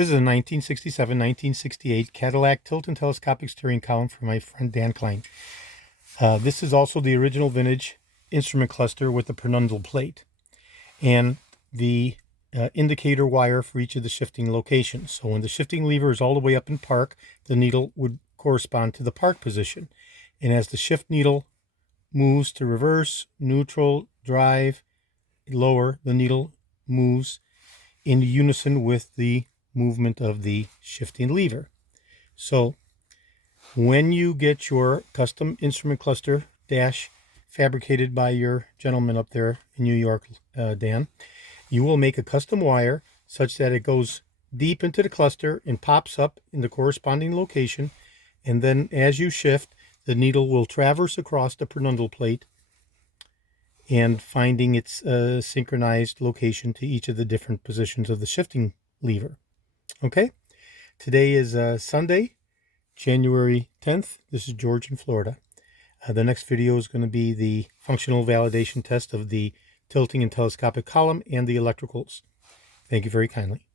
This is a 1967-1968 Cadillac tilt and telescopic steering column from my friend Dan Klein. This is also the original vintage instrument cluster with the pernundle plate and the indicator wire for each of the shifting locations. So when the shifting lever is all the way up in park, the needle would correspond to the park position. And as the shift needle moves to reverse, neutral, drive, lower, the needle moves in unison with the movement of the shifting lever. So when you get your custom instrument cluster dash fabricated by your gentleman up there in New York, Dan, you will make a custom wire such that it goes deep into the cluster and pops up in the corresponding location, and then as you shift, the needle will traverse across the pernundle plate and finding its synchronized location to each of the different positions of the shifting lever. Okay, today is Sunday, January 10th. This is George in Florida. The next video is going to be the functional validation test of the tilting and telescopic column and the electricals. Thank you very kindly.